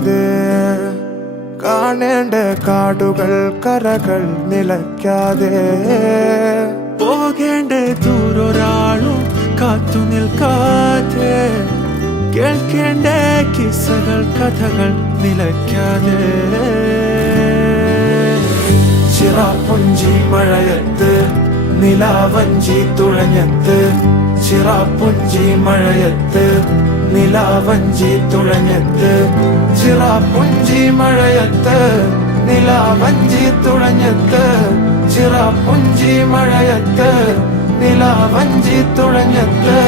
നിലയ്ക്കാതെ കാണേണ്ട കാടുകൾ കരകൾ നിലയ്ക്കാതെ പോകേണ്ട ദൂരൊരാളും കാത്തു നിൽക്കാതെ കേൾക്കേണ്ട കിസ്സകൾ കഥകൾ നിലയ്ക്കാതെ ചിറാപ്പുഞ്ചി മഴയത്ത് നിലാവഞ്ചി തുഴഞ്ഞത്ത് ചിറാപ്പുഞ്ചി മഴയത്ത് നിലാവഞ്ചി തുഴഞ്ഞത്ത് ചിറാപ്പുഞ്ചി മഴയത്ത് നിലാവഞ്ചി തുഴഞ്ഞത്ത് ചിറാപ്പുഞ്ചി മഴയത്ത് നിലാവഞ്ചി തുഴഞ്ഞത്ത്